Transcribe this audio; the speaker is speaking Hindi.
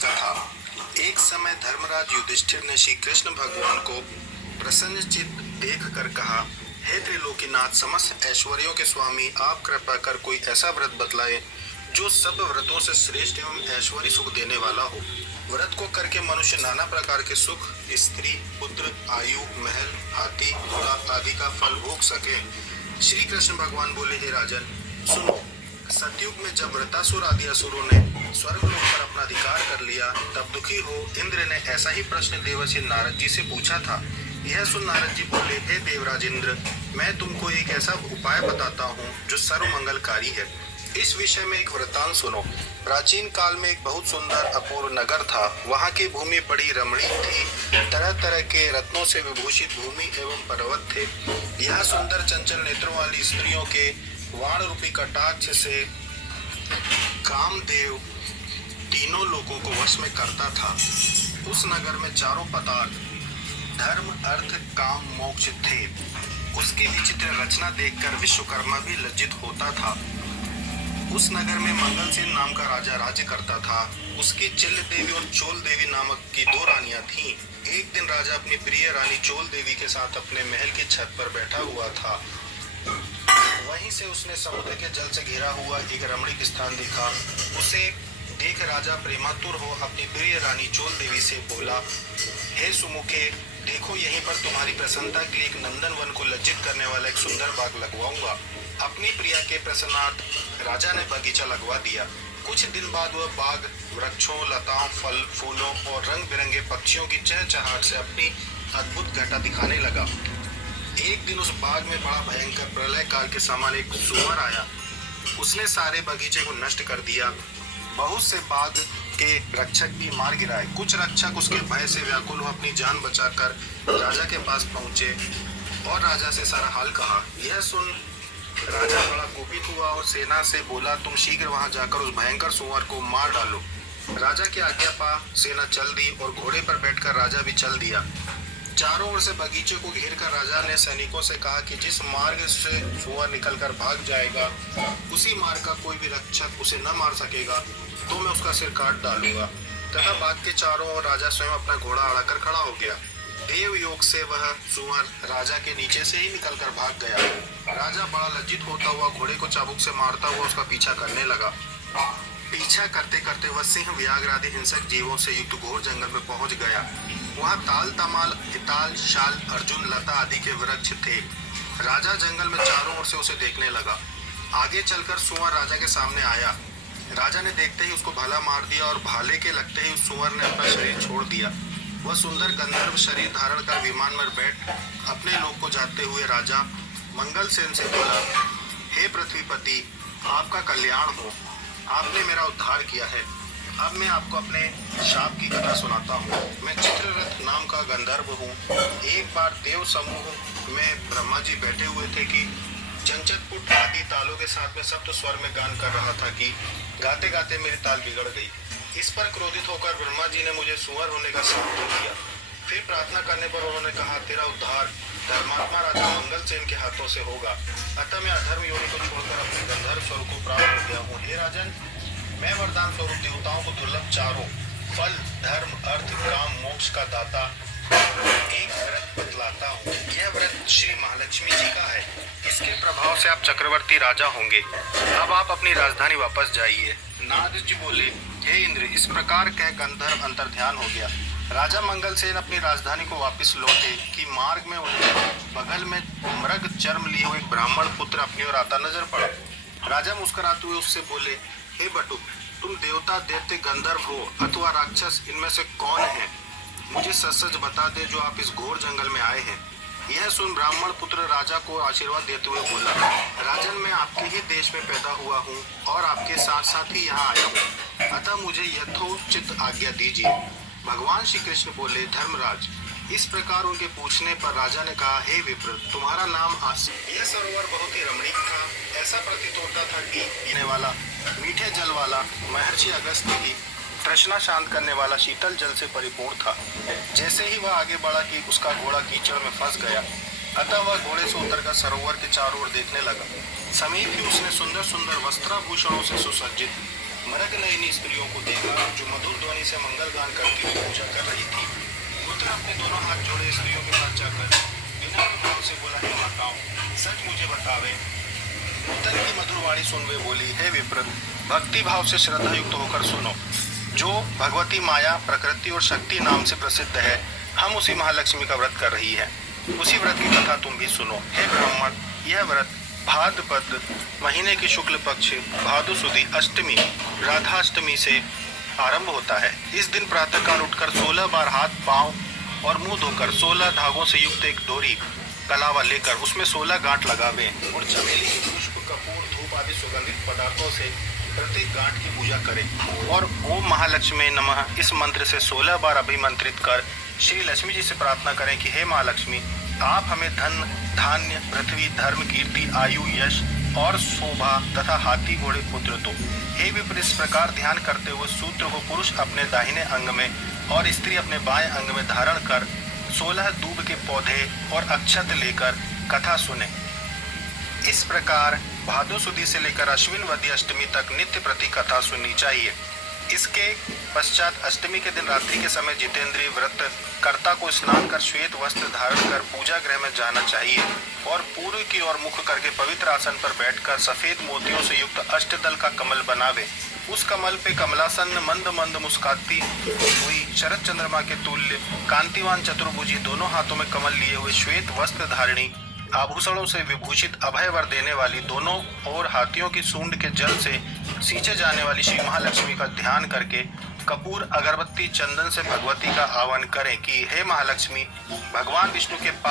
कथा। एक समय धर्मराज युधिष्ठिर ने श्री कृष्ण भगवान को प्रसन्नचित देखकर कहा, हे त्रिलोकीनाथ, समस्त ऐश्वर्यों के स्वामी, आप कृपा कर कोई ऐसा व्रत बतलाए जो सब व्रतों से श्रेष्ठ एवं ऐश्वर्य सुख देने वाला हो। व्रत को करके मनुष्य नाना प्रकार के सुख, स्त्री, पुत्र, आयु, महल, हाथी, घोड़ा आदि का फल भोग सके। श्री कृष्ण भगवान बोले, हे राजन, सुनो। सतयुग में जब वृतासुर आदि असुरों ने स्वर्गलोक पर अपना अधिकार कर लिया, तब दुखी हो इंद्र ने ऐसा ही प्रश्न देवर्षि नारद जी से पूछा था। यह सुन नारद जी बोले, हे देवराज इंद्र, मैं तुमको एक ऐसा उपाय बताता हूँ जो सर्वमंगलकारी है। इस विषय में एक वृतांत सुनो। प्राचीन काल में एक बहुत सुंदर अपूर्व नगर था। वहाँ की भूमि बड़ी रमणीक थी। तरह तरह के रत्नों से विभूषित भूमि एवं पर्वत थे। यह सुंदर चंचल नेत्रों वाली स्त्रियों के वाण रूपी कटाक्ष से कामदेव तीनों लोगों को वश में करता था। उस नगर में चारों पदार्थ धर्म, अर्थ, काम, मोक्ष थे। उसकी विचित्र रचना देखकर विश्वकर्मा भी लज्जित होता था। उस नगर में मंगलसेन नाम का राजा राज्य करता था। उसकी चिल्ल देवी और चोल देवी नामक की दो रानियां थीं। एक दिन राजा अपनी प्रिय रानी चोल देवी के साथ अपने महल की छत पर बैठा हुआ था। वहीं से उसने समुद्र के जल से घिरा हुआ एक रमणीक स्थान देखा। उसे देख राजा प्रेमातुर हो अपनी प्रिय रानी चोल देवी से बोला, हे सुमुखे, देखो, यहीं पर तुम्हारी प्रसन्नता के लिए एक नंदन वन को लज्जित करने वाला एक सुंदर बाग लगवाऊंगा। अपनी प्रिया के प्रसन्नार्थ राजा ने बगीचा लगवा दिया। कुछ दिन बाद वह बाग वृक्षों, लताओं, फल फूलों और रंग बिरंगे पक्षियों की चहचहाहट से अपनी अद्भुत घटा दिखाने लगा। एक दिन उस बाग में बड़ा भयंकर प्रलय काल के समान एक सूअर आया। उसने सारे बगीचे को नष्ट कर दिया। बहुत से बाग के रक्षक भी मार गिराए। कुछ रक्षक उसके भय से व्याकुल हो अपनी जान बचाकर राजा के पास पहुंचे और राजा से सारा हाल कहा। यह सुन राजा बड़ा कुपित हुआ और सेना से बोला, तुम शीघ्र वहां जाकर उस भयंकर सूअर को मार डालो। राजा की आज्ञा पा सेना चल दी और घोड़े पर बैठकर राजा भी चल दिया। चारों ओर से बगीचे को घेरकर राजा ने सैनिकों से कहा कि जिस मार्ग से सूअर निकलकर भाग जाएगा, उसी मार्ग का कोई भी रक्षक उसे न मार सकेगा तो मैं उसका सिर काट डालूंगा। तथा बाग के चारों ओर राजा स्वयं अपना घोड़ा अड़ाकर खड़ा हो गया। देव योग से वह सूअर राजा के नीचे से ही निकलकर भाग गया। राजा बड़ा लज्जित होता हुआ घोड़े को चाबुक से मारता हुआ उसका पीछा करने लगा। पीछा करते करते वह सिंह, व्याघ्र आदि हिंसक जीवों से युक्त घोर जंगल में पहुंच गया। वहाँ ताल, तमाल, इताल, शाल, अर्जुन, लता आदि के वृक्ष थे। राजा जंगल में चारों ओर से उसे देखने लगा। आगे चलकर सूअर राजा के सामने आया। राजा ने देखते ही उसको भला मार दिया और भाले के लगते ही उस सूअर ने अपना शरीर छोड़ दिया। वह सुंदर गंधर्व शरीर धारण कर विमान में बैठ अपने लोक को जाते हुए राजा मंगलसेन से बोला, हे पृथ्वीपति, आपका कल्याण हो। आपने मेरा उद्धार किया है। अब मैं आपको अपने शाप की कथा सुनाता हूँ। मैं चित्ररथ नाम का गंधर्व हूँ। एक बार देव समूह में ब्रह्मा जी बैठे हुए थे कि चंचटपुट आदि तालों के साथ में सप्त स्वर में गान कर रहा था कि गाते गाते मेरी ताल बिगड़ गई। इस पर क्रोधित होकर ब्रह्मा जी ने मुझे सूअर होने का शाप दे दिया। फिर प्रार्थना करने पर उन्होंने कहा, तेरा उद्धार धर्मात्मा राजा मंगलसेन के हाथों से होगा। अतः मैं अधर्म योनि को छोड़कर अपने गंधर्व स्वरूप को प्राप्त हो गया हूँ। हे राजन, मैं वरदान स्वरूप देवताओं को दुर्लभ चारों फल, धर्म, अर्थ, काम, मोक्ष का दाता एक व्रत बतलाता हूँ। यह व्रत श्री महालक्ष्मी जी का है। इसके प्रभाव से आप चक्रवर्ती राजा होंगे। अब आप अपनी राजधानी वापस जाइए। नारद जी बोले, हे इंद्र, इस प्रकार कह गंधर्व अंतर्ध्यान हो गया। राजा मंगलसेन अपनी राजधानी को वापस लौटे कि मार्ग में उन्हें बगल में मृग चर्म लिए हुए एक ब्राह्मण पुत्र अपनी ओर आता नजर पड़ा। राजा मुस्कुराते हुए उससे बोले, हे बटुक, तुम देवता, दैत्य, गंधर्व हो अथवा राक्षस, इनमें से कौन है? मुझे सच सच बता दे जो आप इस घोर जंगल में आए हैं। यह सुन ब्राह्मण पुत्र राजा को आशीर्वाद देते हुए बोला, राजन, मैं आपके ही देश में पैदा हुआ हूँ और आपके साथ साथ ही यहाँ आया हूँ। अतः मुझे यथोचित आज्ञा दीजिए। भगवान श्री कृष्ण बोले, धर्मराज। इस प्रकार उनके पूछने पर राजा ने कहा, हे विप्र, तुम्हारा नाम आस। यह सरोवर बहुत ही रमणीक था। ऐसा प्रतीत होता था कि पीने वाला, मीठे जल वाला महर्षि अगस्त्य की तृष्णा शांत करने वाला शीतल जल से परिपूर्ण था। जैसे ही वह आगे बढ़ा कि उसका घोड़ा कीचड़ में फंस गया। अतः वह घोड़े से उतरकर सरोवर के चारों ओर देखने लगा। समीप ही उसने सुंदर सुंदर वस्त्राभूषणों से सुसज्जित मरक नयनी स्त्रियों को देखा जो मधुर ध्वनि रुक्मिणी से मंगल गान करती हुई पूजा कर रही थी। रुद्र अपने दोनों हाथ जोड़े स्त्रियों के पास जाकर बिना भाव से बोला, हे माताओं, सच मुझे बतावे। उत्तर की मधुर वाणी सुन वे बोली, हे विप्र, भक्ति भाव से श्रद्धा युक्त होकर सुनो। जो भगवती माया, प्रकृति और शक्ति नाम से प्रसिद्ध है, हम उसी महालक्ष्मी का व्रत कर रही है। उसी व्रत की कथा तुम भी सुनो। हे ब्राह्मण, यह व्रत भाद्रपद महीने की शुक्ल पक्ष भादु सुदी अष्टमी राधाष्टमी से आरंभ होता है। इस दिन प्रातःकाल उठकर 16 बार हाथ, पांव और मुंह धोकर 16 धागों से युक्त एक डोरी कलावा लेकर उसमें 16 गांठ लगावे और चमेली के पुष्प, कपूर, धूप आदि सुगंधित पदार्थों से प्रत्येक गांठ की पूजा करें और ओम महालक्ष्मी नमः इस मंत्र से 16 बार अभिमंत्रित कर श्री लक्ष्मी जी से प्रार्थना करें कि हे महालक्ष्मी, आप हमें धन, धान्य, पृथ्वी, धर्म, कीर्ति, आयु, यश और शोभा तथा हाथी घोड़े पुत्र दो। हे विप्र, इस प्रकार ध्यान करते हुए सूत्र को पुरुष अपने दाहिने अंग में और स्त्री अपने बाएं अंग में धारण कर 16 दूब के पौधे और अक्षत लेकर कथा सुने। इस प्रकार भादो सुदी से लेकर अश्विन वदी अष्टमी तक नित्य प्रति कथा सुननी चाहिए। इसके पश्चात अष्टमी के दिन रात्रि के समय जितेंद्रिय व्रत कर्ता को स्नान कर श्वेत वस्त्र धारण कर पूजा गृह में जाना चाहिए और पूर्व की ओर मुख करके पवित्र आसन पर बैठकर सफेद मोतियों से युक्त अष्टदल का कमल बनावे। उस कमल पे कमलासन मंद मंद मुस्काती हुई शरद चंद्रमा के तुल्य कांतिवान चतुर्भुजी दोनों हाथों में कमल लिए हुए श्वेत वस्त्र धारिणी आभूषणों से विभूषित अभय वर देने वाली दोनों और हाथियों की सूंड के जल से सींचे जाने वाली श्री महालक्ष्मी का ध्यान करके कपूर, अगरबत्ती, चंदन से भगवती का आह्वान करें कि हे महालक्ष्मी, भगवान विष्णु के पास